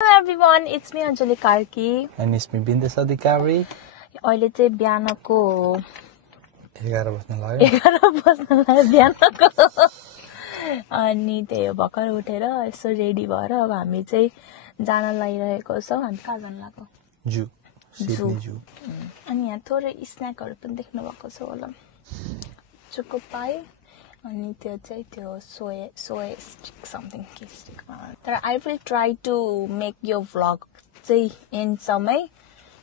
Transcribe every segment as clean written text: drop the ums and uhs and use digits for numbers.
Hello everyone, it's me Anjali Karki. And it's me Bindes Adhikari. अहिले चाहिँ बिहानको 11 बज्न लाग्यो बिहानको अनि त्यही हो भर्खर उठेर यसो रेडी भएर अब हामी चाहिँ जान लागिरहेको छौं हामी कहाँ जान लाग्यो जू अनि यहाँ थोरै स्न्याकहरु पनि देख्नु भएको छ होला चोको पाई अनि त्यो चाहिँ त्यो सोया स्टिक समथिङ के स्टिक तर I will try to make यो भ्लग चाहिँ एन्ड समय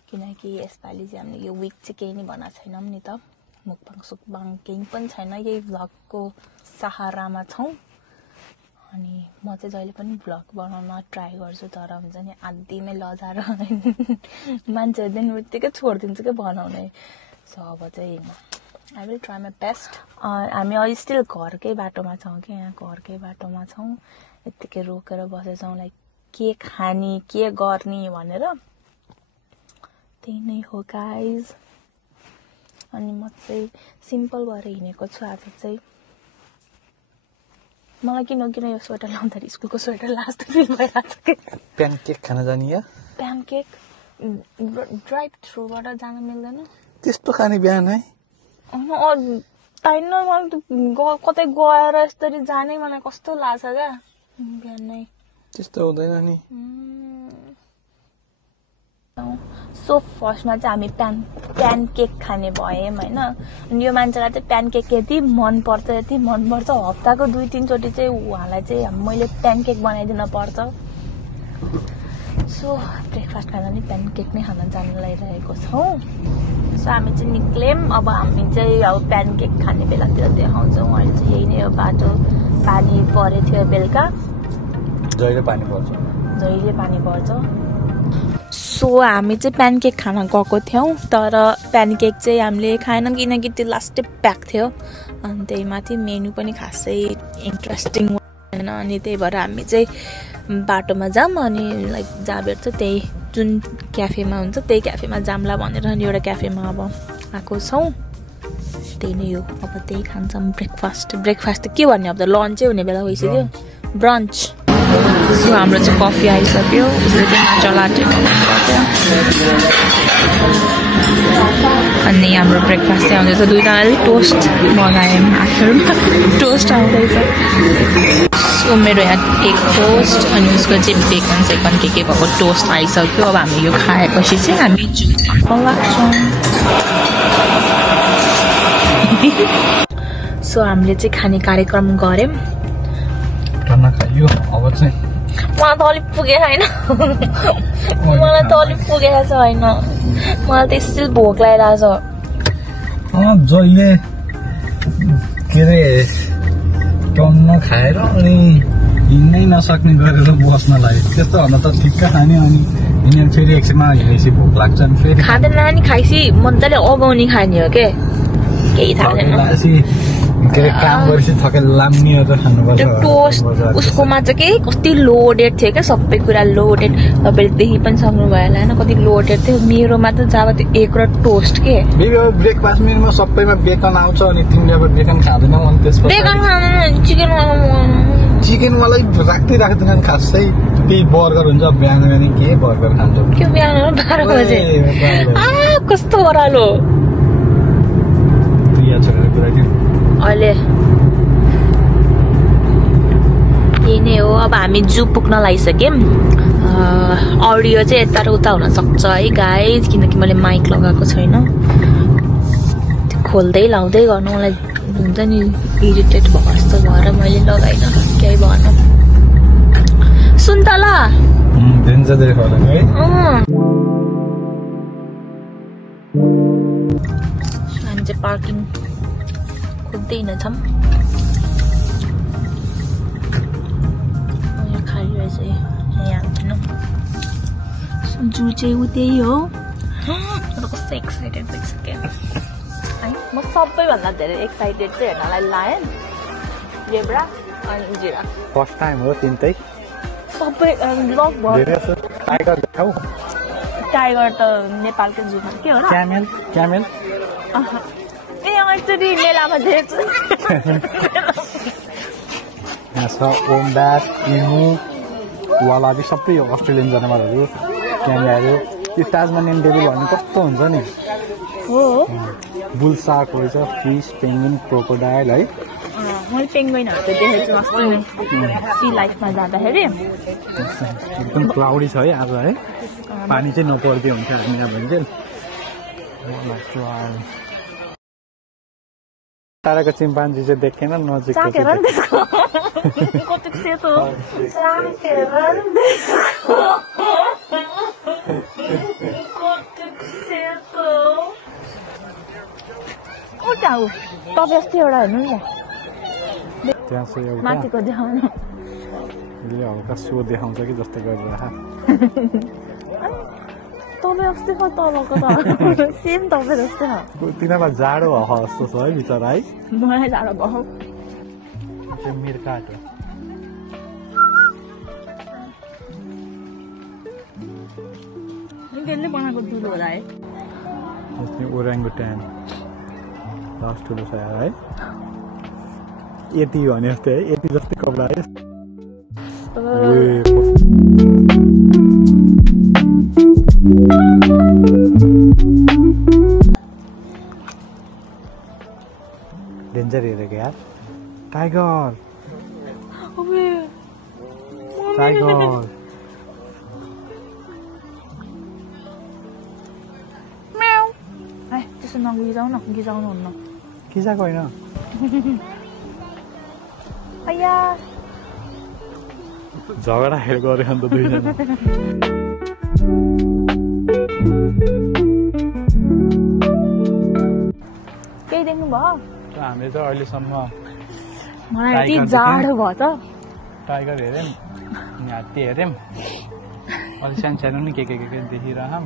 किनकि यसपालि चाहिँ हामीले यो वीक चाहिँ केही नै बनाएको छैनौं नि त मुकबाङ सुकबाङ केही पनि छैन यही भ्लगको सहारामा छौं अनि म चाहिँ जहिले पनि भ्लग बनाउन ट्राई गर्छु तर हुन्छ नि आधीमै लजाएर मान्छेहरु दिन बित्तिकै छोड्दिन्छ के बनाउने सो अब चाहिँ I will try my best. हामी अहिले स्टिल घरकै बाटोमा छौं के यहाँ घरकै बाटोमा छौं यतिकै रोकेर बसेछौं लाइक के खानी के गर्ने भनेर त्यही नै हो गाइज अनि म चाहिँ सिम्पल भएर हिँडेको छु आज चाहिँ मलाई किन यो स्वेटर लाउँदाखेरि स्कुलको स्वेटर लास्ट फिल भइरहेछ के प्यानकेक खान जाने या प्यानकेक ड्राइभ थ्रुबाट जान मिल्दैन त्यस्तो खाने बिहान है कतै गएर यसरी जाने मलाई कस्तो लाग्छ क्या बिहानै त्यस्तो हुँदैन नि सो फर्स्टमा चाहिँ हामी प्यानकेक खाने भयौं हैन अनि यो मान्छेलाई चाहिँ प्यानकेक यति मन पर्छ हप्ताको 2-3 चोटी चाहिँ उहाँलाई चाहिँ मैले प्यानकेक बनाइदिन पर्छ सो ब्रेकफास्ट खान नि प्यानकेक नै खान जान लागिरहेको छौं सो हामी चाहिँ निक्लेम अब हामी चाहिँ अब प्यानकेक खाने बेलातिर देखाउँछौं अहिले चाहिँ यही नै हो बाटो पानी परे थियो बेलुका जहिले पानी पर्छ सो हामी चाहिँ प्यानकेक खान गएको थियौं तर प्यानकेक चाहिँ हामीले खाएनौं किनकि त्यो लास्टै प्याक थियो अनि त्यही माथि मेनु पनि खासै इन्ट्रेस्टिङ होइन अनि त्यही भएर हामी चाहिँ बाटोमा जाम अनि लाइक जहाँ भेट्छ त्यही जुन क्याफेमा हुन्छ त्यही क्याफेमा जामला भनेर अनि एउटा क्याफेमा अब आएको छौं त्यही नै हो अब त्यही खान्छौं ब्रेकफास्ट के भन्ने अब त लन्चै हुने बेला भइसक्यो ब्रन्च सो हाम्रो चाहिँ कफी आइसक्यो उसले चाहिँ माछा लाटे अनि हाम्रो ब्रेकफास्ट चाहिँ आउँदैछ दुईजनाले टोस्ट मगायौँ आखिरमा टोस्ट आउँदैछ सो मेरो यहाँ एक टोस्ट अनि उसको चाहिँ बेकन सेकन के भएको टोस्ट आइसक्यो अब हामी यो खाएपछि चाहिँ हामी लाग्छौँ सो हामीले चाहिँ खाने कार्यक्रम गर्यौं खाना खाइयो अब चाहिँ मलाई त अलिक पुगेको छैन मलाई त स्टिल भोक लागिरहेछ जहिले के रे टन्न खाएर अनि हिँड्नै नसक्ने गरेर बस्न लाग्यो त्यस्तो भन्दा त ठिक्क खाने अनि हिँडेर फेरि एकछिनमा हिँडेपछि भोक लाग्छ नि फेरि खाँदैन नानी खाइसी मजाले अगाउने खाने हो के केही थाहा छैन काम गरेपछि थकेर लाम्नेहरू खानुपर्छ त्यो टोस्ट उसकोमा चाहिँ के कति लोडेड थियो क्या सबै कुरा लोडेड तपाईले देखि पनि सक्नु भयो होला हैन कति लोडेड थियो मेरोमा त जब त्यो एक र टोस्ट के ब्रेकफास्ट मेनुमा सबैमा बेकन आउँछ अनि तिमीले अब बेकन खाँदैनौ अनि त्यसपछि बेकन खाँदैन चिकन वाला राख्दैन खासै त्यही बर्गर हुन्छ बिहान के बर्गर खान्छ के बिहान 12 बजे कस्तो ओरालो अहिले यही नै हो अब हामी जू पुग्न लागिसक्यौं अडियो चाहिँ यता र उता हुन सक्छ है गाइज किनकि मैले माइक लगाएको छैन खोल्दै लाउँदै गर्नु मलाई हुन्छ नि इरिटेट भएको जस्तो भएर मैले लगाइन केही भएन सुन त ल हामी चाहिँ पार्किङ खोज्दै हिँड्छौं खाइरहेछ यहाँ जू चाहिँ उतै हो कस्तो एक्साइटेड भइसक्यो है म सबैभन्दा धेरै एक्साइटेड चाहिँ हेर्नलाई लायन जेब्रा अनि जिराफ फर्स्ट टाइम हो तिनटै सबै लगभग टाइगर त नेपालकै जूमा के हो र क्यामेल एक्चुअली मेलामा देख्छु ओम्बास इमु वालाबी सबै अस्ट्रेलियन जनावरहरू क्याङ्गारू यो ताजमानियन डेभिल भन्ने कस्तो हुन्छ नि हो बुल सार्क रहेछ फिस पेङ्गुइन क्रोकोडाइल है मैले पेङ्गुइनहरू त देखेको छु अस्ति सी लाइफमा जाँदाखेरि एकदम क्लाउडी छ है आज है पानी चाहिँ नपर्दै हुन्छ हामी यहाँ भने चाहिँ टाढाको चिम्पान्जी चाहिँ देखेन नजिक तपाईँ अस्ति एउटा हेर्नु नि त्यहाँ चाहिँ एउटा माथिको देखाउनु यसले हल्का सो देखाउँछ कि जस्तै गरेर तपाईँ अस्ति छ तलको त सेम तपाईँ जस्तै छ तिनीहरूलाई जाडो हावा जस्तो छ है बिचरा है मलाई जाडो भयो मिर्काट त्यसले बनाएको दुलो होला है ओराङ्गुट्यान लास्ट ठुलो छ है यति भने जस्तै है यति जस्तै कपडा है डेन्जर हेरेको यार टाइगर टाइगर त्यसो नगिजाउ न गिजाउनु हुन्न गिजाएको होइन झगडा गऱ्यो अन्त दुईजना केही देख्नु भयो हामीले चाहिँ अहिलेसम्म मलाई जाडो भयो त टाइगर हेऱ्यौँ हात्ती हेऱ्यौँ अलिक सानो सानो नि के देखिरहँ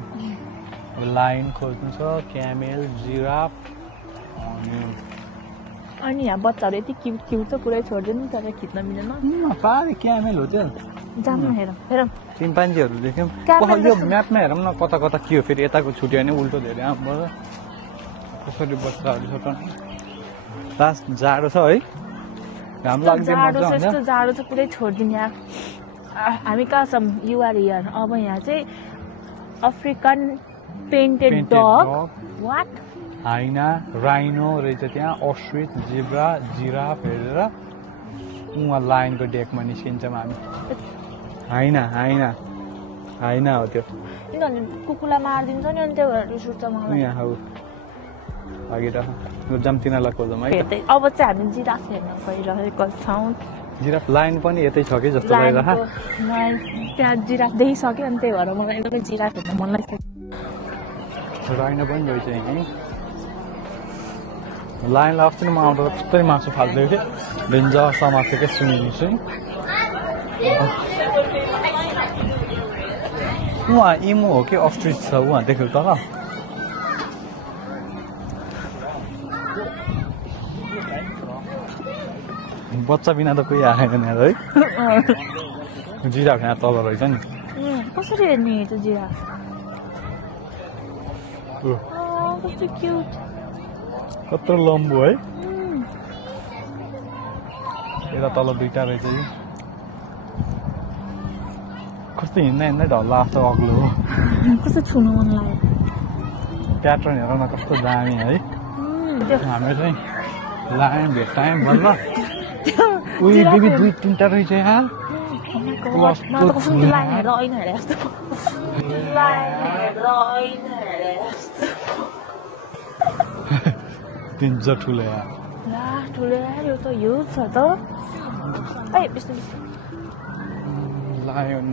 अब लाइन खोज्नु छ क्यामेल जिराफ अनि यहाँ बच्चाहरू यति क्युट क्युट छ पुरै छोडिदिनु तर खिच्न मिलेन पारे क्यामेल हो त्यो जाम हेरौँ हेरौँ चिम्पान्जीहरू देख्यौँ यो म्यापमा हेरौँ न कता कता के हो फेरि यताको छुट्यो भने उल्टो धेरै आउँछ कसरी बच्चाहरू छ त लास्ट जाडो छ है घाम लाग्दै जाडो छ यस्तो जाडो छ पुरै छोडिदिने यहाँ हामी कहाँ छौँ युआर हियर अब यहाँ चाहिँ अफ्रिकन पेन्टेड डग वाट हाइना राइनो रहेछ त्यहाँ अस्ट्रिच जिब्रा जिराफ हेरेर उहाँ लाइनको डेकमा निस्किन्छौँ हामी हाइना हाइना हाइना हो त्यो किनभने कुकुरलाई मारिदिन्छ नि अनि त्यो भएर रिस उठ्छ मलाई यहाँ हो अघि त जाम तिनीहरूलाई खोजौँ है अब चाहिँ हामी जिराफ हेर्न गइरहेको छौँ जिराफ लाइन पनि यतै छ कि जस्तो भइरहेको त्यहाँ जिराफ देखिसक्यो अनि त्यही भएर मलाई एकदमै जिराफ हेर्न मन लाग्छ राइनो पनि रहेछ यहीँ लाइनलाई अस्ति नै म आउँदा कस्तै मासु फाल्दै थिएँ डेन्जर समातेकै सुनिनु चाहिँ उहाँ इमो हो कि अस्ट्रिच छ उहाँ देख्यो त बच्चा बिना त कोही आएन है जिराफ यहाँ तल रहेछ नि कसरी हेर्ने त्यो जिराफ कस्तो क्युट कत्रो लम्बो है यता तल दुईटा रहेछ कि कस्तो हिँड्दा हिँड्दै ढल्ला जस्तो अग्लो हो कस्तो छुनु मन लाग्यो प्याटर्न हेर न कस्तो दामी है हामी चाहिँ लायौँ भेट्टायौँ बल्ल उयो दिदी दुई तिनवटा रहेछ यहाँ डेन्जर ठुलो यहाँ ठुलो यो त ह्युज छ त लायन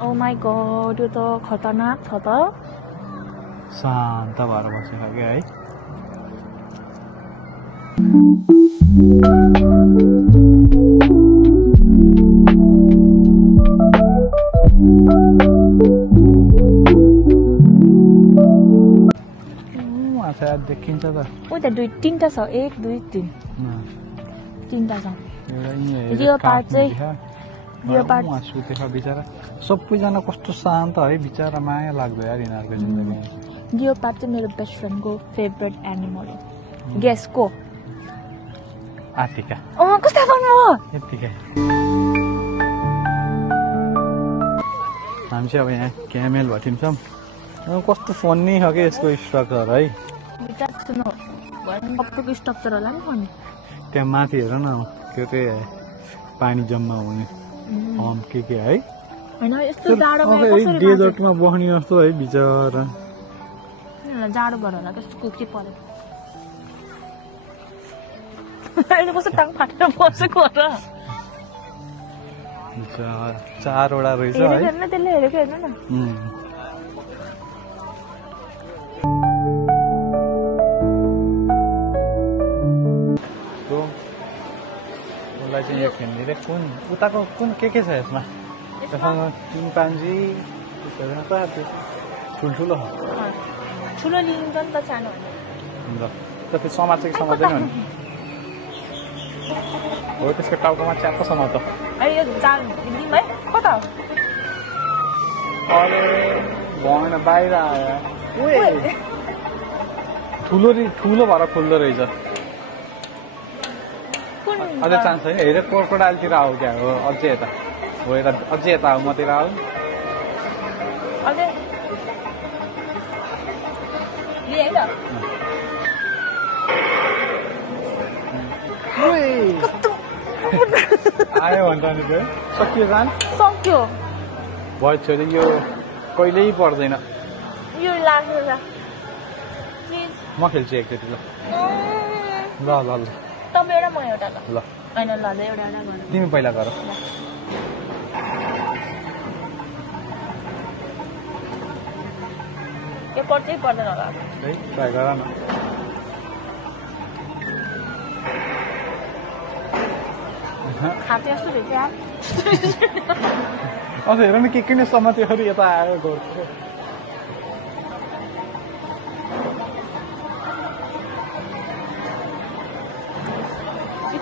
ओ माई गॉड यो त खतरनाक छ त शान्त भएर बसेको क्या है देखिन्छ त उता दुई तिनवटा छ 1 2 3 तिनवटा छ यो पार्ट चाहिँ यो पार्ट सुतेको बिचरा सबैजना कस्तो शान्त है बिचरा माया लाग्दो यार यिनीहरूको जिन्दगी यो पार्ट चाहिँ मेरो बेस्ट फ्रेन्डको फेभरेट एनिमल हो गेस को आतिका कस्तो भन्नु हो यतिकै हामी चाहिँ अब यहाँ क्यामेल भटिन्छौँ कस्तो फोन नै छ कि यसको स्ट्रक्चर है त्यहाँ माथि हेर न त्यो चाहिँ पानी जम्मा हुने के है डेजर्टमा बस्ने जस्तो है बिचरा जाडो भएर होला कस्तो के पर्यो अहिले कस्तो टाङ फाटेर बसेको हो र चारवटा रहेछ है त्यसले हेरेको हेर्नु न उसलाई चाहिँ यो खेल्ने कुन उताको कुन के छ यसमा त्यससँग चिम्पान्जी ठुल्ठुलो ठुलो लिन्छ नि त सानो ल त्यो समाज चाहिँ समात्दैन नि हो त्यसको टाउकोमा च्याप्प समात अहिले यो जान दिउँ है कता अरे भएन बाहिर आयो ठुलो भएर खोल्दो रहेछ अझै चान्स है हेरे क्रोकोडाइलतिर आऊ क्या हो अझै यता हो यता अझै यता आऊ मतिर आऊ आयो भन्छ नि त्यो सकियो जान सक्यो भयो छोरी यो कहिल्यै पर्दैन यो लाग्छ म खेल्छु एकचोटि ल ल ल ल तपाईँ एउटा म एउटा ल ल होइन ल एउटा एउटा गर तिमी पहिला गर यो पर्छ पर्दैन होला है ट्राई गर न खाते जस्तो रहेछ अझ हेर न के नै समातेहरू यता आयो घरको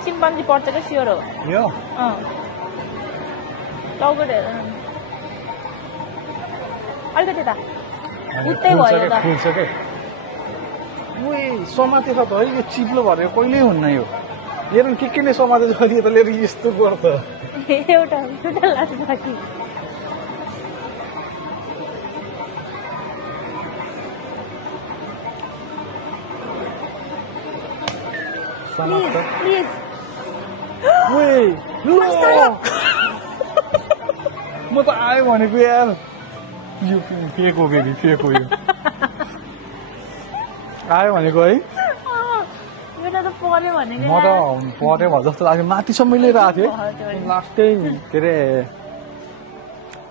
चिम्पान्जी पर्छ क्या स्योर हो यो टाउको हेर अलिकति त उतै भयो त फुल्छ के समातेर त है यो चिप्लो भएर कहिल्यै हुन्न यो हेर के नै समाते जति त लिएर यस्तो गर्छ एउटा लाग्छ कि प्लिज म त आयो भनेको यार यो फेक हो फेरि फेक हो यो आयो भनेको है म त पऱ्यो भयो जस्तो लाग्यो माथिसम्म लिएर आएको थिएँ लास्टै के अरे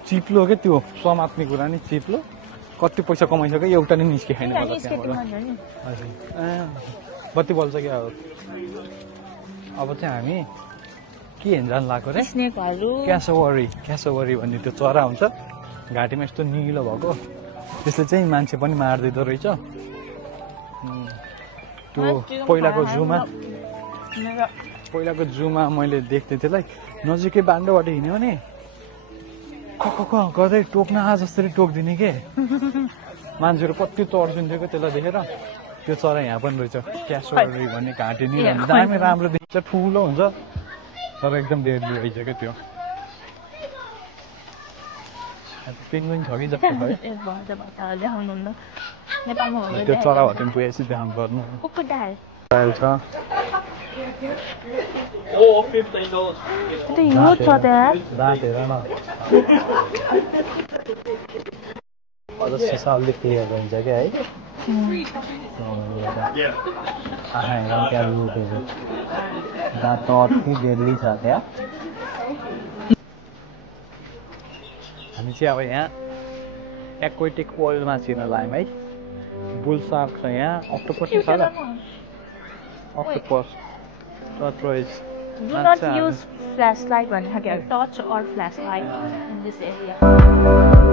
चिप्लो के त्यो समात्ने कुरा नि चिप्लो कति पैसा कमाइसक्यो एउटा नि निस्के खाइन बत्ती बल्छ क्या अब चाहिँ हामी के हेर्न लाग्यो रे क्यासोवरी भन्ने त्यो चरा हुन्छ घाँटीमा यस्तो निलो भएको त्यसले चाहिँ मान्छे पनि मारिदिँदो रहेछ त्यो पहिलाको जूमा मैले देख्थेँ त्यसलाई नजिकै बाटोबाट हिँड्यो भने ख गर्दै टोक्न जसरी टोकिदिने के मान्छेहरू कति तर्सिन्थ्यो क्या त्यसलाई देखेर त्यो चरा यहाँ पनि रहेछ क्यासोवरी भन्ने घाँटी नि दामी राम्रो देखिन्छ ठुलो हुन्छ तर एकदम डेडली रहेछ क्या त्यो पेन्गुइन छ कि जस्तो त्यो चरा भए पुगेपछि ध्यान गर्नु छ दाँत हेर न अझ सिसालले क्लियर हुन्छ क्या है आँखा हेर त्यहाँ लुकेको दाँत अति डेडली छ त्यहाँ हामी चाहिँ अब यहाँ एक्वेटिक वर्ल्डमा छिर्न लाग्यौँ है बुल सार्क छ यहाँ अक्टोपस छ ल octopus tortoise Do not use flashlight when you have torch or flashlight in this area.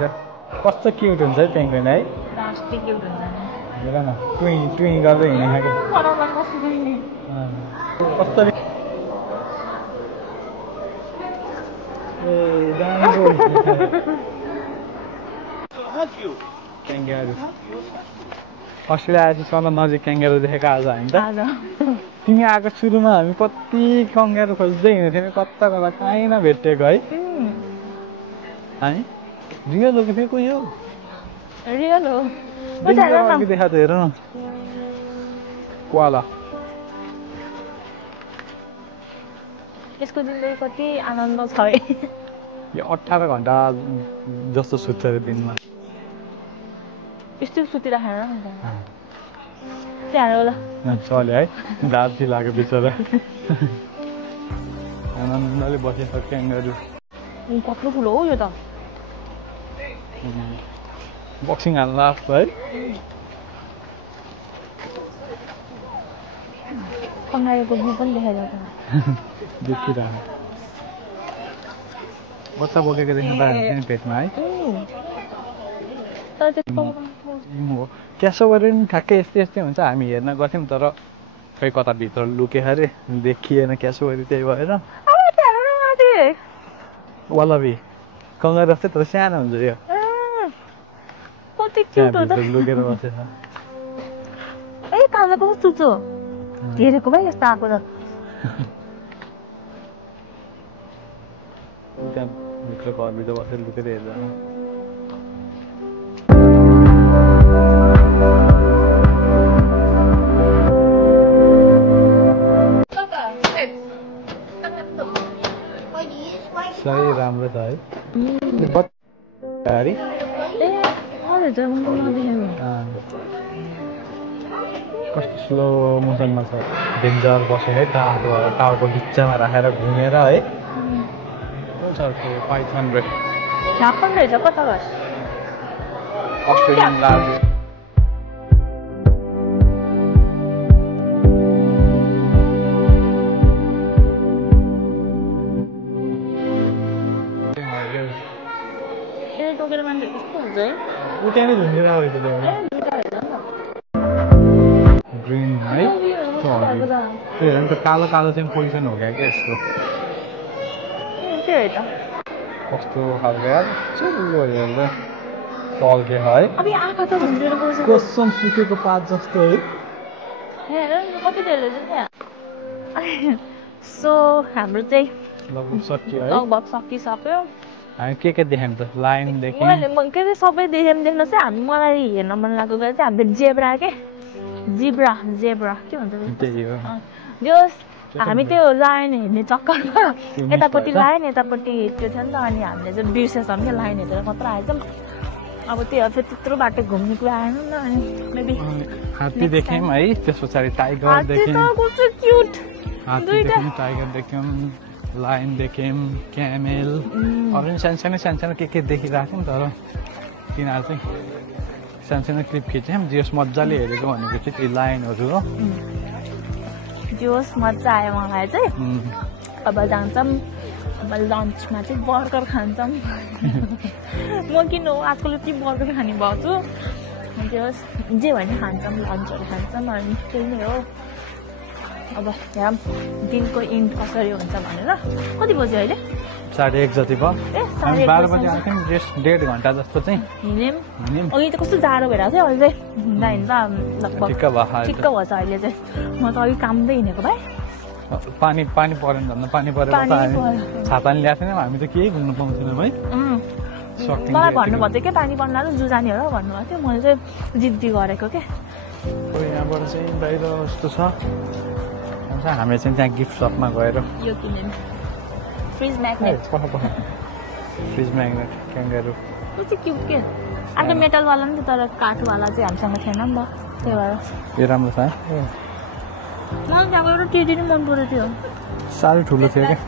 रहेछ कस्तो क्युट हुन्छ है पेंगुइन है लास्टै क्युट हुन्छ नि हेर न टुई टुई गर्दै हिँडेको कस्तो क्याङ्गारु अस्ट्रेलिया आएपछि सबभन्दा नजिक क्याङ्गारु देखेको आज हामी त तिमी आएको सुरुमा हामी कति क्याङ्गारु खोज्दै हिँड्थ्यौँ कता कता कहीँ नभेटेको है हामी रियल हो कि फेको यो रियल हो देखा त हेर न कोआला यसको जिन्दगी कति आनन्द छ है यो 18 घन्टा जस्तो सुत्छ अरे दिनमा यस्तो सुतिराखेर त्यहाँ होला चल्यो है दार्जी लाग्यो बिचरा आनन्दले बसेछ क्याङ्गारु कत्रो ठुलो हो यो त बक्सिङ हाल्न लाग्छ है कङ्गारुको भ्यू पनि देखाइदिएको देखिरहेको बच्चा बोकेको देख्नु पायो पेटमा है तर त्यसको क्यासो गरेर नि ठ्याक्कै यस्तै यस्तै हुन्छ हामी हेर्न गर्थ्यौँ तर खै कता भित्र लुके अरे देखिएन क्यासो गरी त्यही भएर वालाबी कङ्गारु जस्तै तर सानो हुन्छ यो त्यहाँभित्र लुकेर बसेछ ए कालो कस्तो चुचो हेरेको भए यस्तो आएको त त्यहाँ भित्र घरभित्र बसेर लुकेर हेर्दा सही राम्रो छ है कस्तो स्लो मोसनमा छ डेन्जर बस्यो है टावरको बिचमा राखेर घुमेर है 500 रहेछ कता अस्ट्रेलियन लार्जेस्ट उठ्यानै झुन्डिरहेको ग्रिन है हेर नि त कालो कालो चाहिँ पोजिसन हो क्या यसको कस्तो खालको यार चुल्लो हेर्दा टल्के है कसम सुकेको पात जस्तो है सो हाम्रो चाहिँ लगभग सकियो है लगभग सकिसक्यो हामी के देख्यौँ त लाइन देख्यौँ के अरे सबै देख्यौँ देख्न चाहिँ हामी मलाई हेर्न मन लागेको चाहिँ हामीले जेब्रा के जिब्रा के भन्छ त्यही हो जो हामी त्यो लाइन हेर्ने चक्करमा यतापट्टि लाइन यतापट्टि त्यो थियो नि त अनि हामीले चाहिँ बिर्सेछौँ क्या लाइन हेरेर मात्र आएछौँ अब त्यो फेरि त्यत्रो बाटो घुम्ने कुरा आएन नि त अनि मेबी हात्ती देख्यौँ है त्यस पछाडि टाइगर देख्यौँ टाइगर देख्यौँ लाइन देख्यौँ क्यामेल अरू पनि सानो के देखिरहेको थियौँ तर तिनीहरू चाहिँ सानो क्लिप खिच्यौँ जस मजाले हेरेको भनेको चाहिँ त्यो लाइनहरू हो जोस मजा आयो मलाई चाहिँ अब जान्छौँ अब लन्चमा चाहिँ बर्गर खान्छौँ म किन हो आजकल यति बर्गर खाने भएको छु जोस जे भने खान्छौँ लन्चहरू खान्छौँ अनि त्यही नै हो अब हेरौँ दिनको इन्ड कसरी हुन्छ भनेर कति बज्यो अहिले 1:30 जति भयो 12 बजी आउँथ्यौँ जस्ट 1.5 घन्टा जस्तो चाहिँ हिँड्यौँ अघि त कस्तो जाडो भइरहेको थियो अहिले चाहिँ हिँड्दा लगभग ठिक्क भएछ अहिले चाहिँ म त अघि कामदै हिँडेको भए पानी परेन झन् पानी परेर छाता नि ल्याएको थिएनौँ हामी त केही घुम्नु पाउँथेनौँ है मलाई भन्नुभएको थियो क्या पानी पर्न जु जाने हो र भन्नुभएको थियो मैले चाहिँ जिद्दी गरेको क्या यहाँबाट चाहिँ बाहिर यस्तो छ हामी चाहिँ त्यहाँ गिफ्ट सपमा गएर यो किन्यौँ फ्रिज म्याग्नेट क्याङ्गारु कस्तो क्युट के अर्को मेटलवाला नि तर काठवाला चाहिँ हामीसँग थिएन नि त त्यही भएर यो राम्रो छ मलाई त्यहाँको एउटा टेडी नै मन परेको थियो साह्रै ठुलो थियो क्या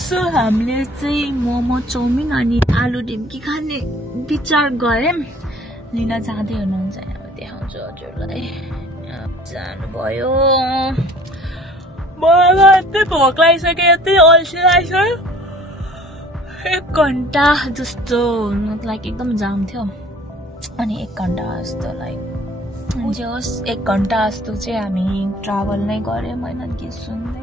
सो हामीले चाहिँ मोमो चाउमिन अनि आलु ढिम्की खाने विचार गऱ्यौँ लिन जाँदै हुनुहुन्छ अब देखाउँछु हजुरलाई जानुभयो मलाई यति भोक लागिसक्यो यति अल्छी लागिसक्यो 1 घण्टा जस्तो लाइक एकदम जाम थियो अनि 1 घण्टा जस्तो लाइक जे होस् 1 घण्टा जस्तो चाहिँ हामी ट्राभल नै गर्यौँ होइन गीत सुन्दै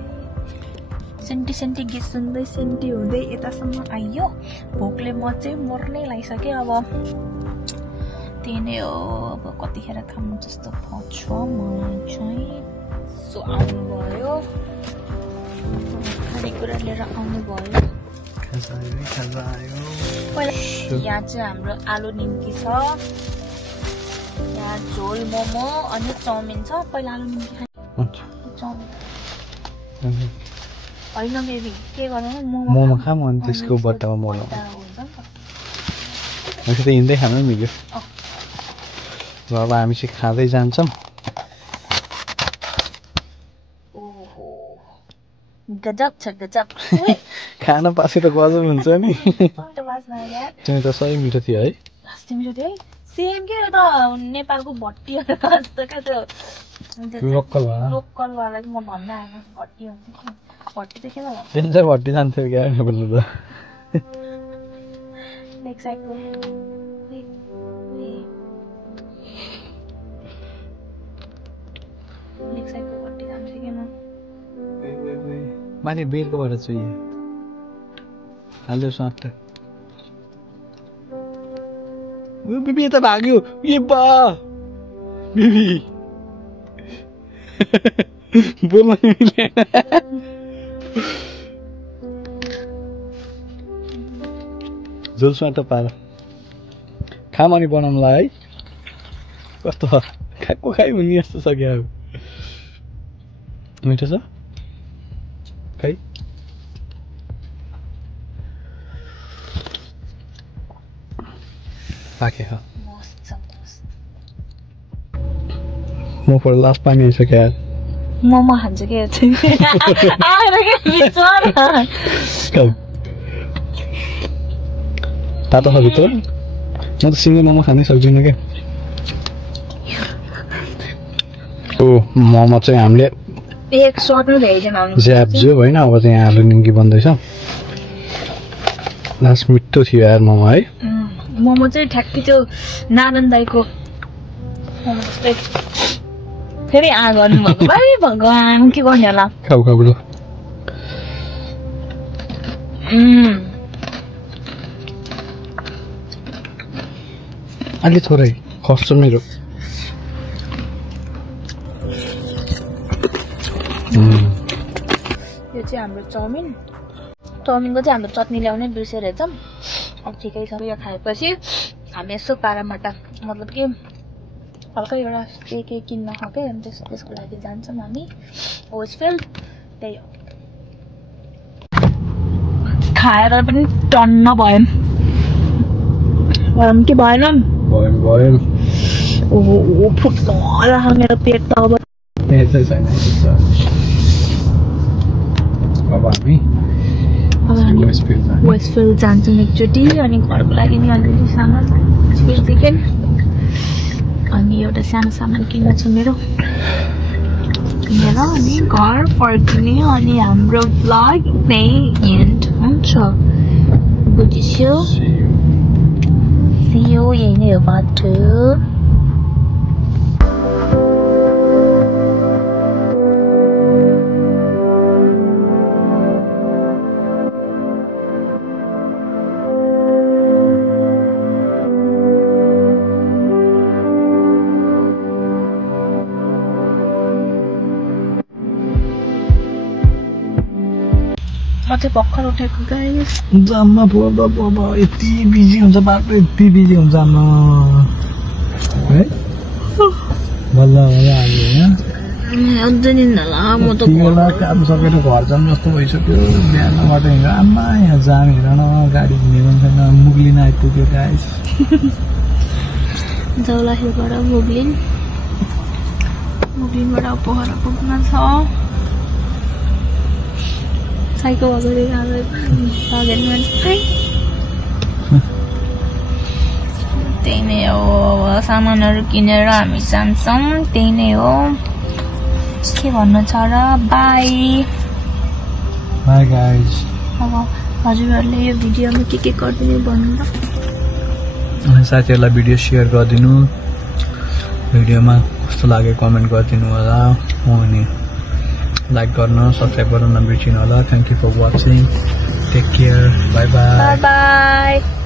सेन्टी गीत सुन्दै सेन्टी हुँदै यतासम्म आइयो भोकले म चाहिँ मर्नै लागिसक्यो अब त्यही नै हो अब कतिखेर खानु जस्तो पर्छ मलाई चाहिँ सो आउनुभयो खानेकुरा लिएर आउनुभयो पहिला यहाँ चाहिँ हाम्रो आलु निम्की छ यहाँ झोल मोमो अनि चाउमिन छ पहिला आलु निम्की खाने चाउमिन होइन बेबी के गर्नु मोमो खाम अनि त्यसको बट्टामा मोमो त हिँड्दै खानु मिल्यो अब हामी चाहिँ खाँदै जान्छौँ गजब छ गजब खाना पासे त गजब हुन्छ नि चाहिँ त सही मिठो थियो है मिठो थियो है सेम के त नेपालको भट्टी जस्तो क्या त्यो लोकलवाला म भन्न आएको भट्टी हुन्छ भट्टी त किन डेन्जर भट्टी जान्थ्यो क्या नेपालमा त लेग साइडको भट्टी जान्थ्यो किन माथि बेलकोबाट चाहिँ हाल्यो स्वाट बिबी यता भाग्यो ए बा बिबी बोल्न मिले झोल स्वाट पार खाम अनि बनाउनुलाई है कस्तो खाएको खाइ हुने जस्तो छ क्या मिठो छ खै पाके हो म पर लास्ट पानी आइसक्यो यार मोमो खान्छ के तातो छ भित्र म त सिङ्गल मोमो खानै सक्दिनँ क्या ओ मोमो चाहिँ हामीले एक सर्टमा भ्याइदिनु ज्याब्जो होइन अब चाहिँ आलु निम्की बन्दैछ लास्ट मिठो थियो यार मोमो है मोमो चाहिँ ठ्याक्कै त्यो नारायण दाईको मोमो जस्तै फेरि गर्नुभएको भाइ भगवान् के गर्ने होला खाऊ खाऊ ल अलि थोरै खस्छ मेरो यो चाहिँ हाम्रो चाउमिनको चाहिँ हाम्रो चटनी ल्याउनै बिर्सेर रहेछौँ अब ठिकै छ यो खाएपछि हामी यसो पारामाटा मतलब कि हल्का एउटा के किन्न खाएँ अनि त्यसको लागि जान्छौँ हामी होस्टेल त्यही हो खाएर पनि टन्न भयौँ के भएन ओहो फुट्न मेरो पेट त अब वेस्टफिल्ड जान्छौँ एकचोटि अनि घरको लागि नि अलिअलि सामान चिकन अनि एउटा सानो सामान किन्न छ मेरो किनेर अनि घर फर्किने अनि हाम्रो भ्लग नै एन्ड हुन्छ बुझिस्यो See you यही नै हो बाटो म चाहिँ भर्खर उठेको गाइस जाममा बाबा यति बिजी हुन्छ बाटो यति बिजी हुन्छ आमा है बल्ल आयो हैन अझ निन्दा ला म त काम सकेर घर जाम जस्तो भइसक्यो बिहानबाट हिँड आमा यहाँ जाम हेर न गाडी हिँडेको छैन मुगलिन आइपुग्यो गाइस जौलाहीबाट मुगलिनबाट पोखरा पुग्न छ साइको अगाडि त्यही नै हो सामानहरू किनेर हामी जान्छौँ त्यही नै हो के भन्नु छ र बाई गाइस अब हजुरहरूले यो भिडियोमा के गरिदिनु भन्नु त। अनि साथीहरूलाई भिडियो सेयर गरिदिनु, भिडियोमा कस्तो लाग्यो कमेन्ट गरिदिनु होला, अनि लाइक गर्न, सब्सक्राइब गर्न नबिर्सिनु होला। Thank you for watching, take care, bye bye. Bye by.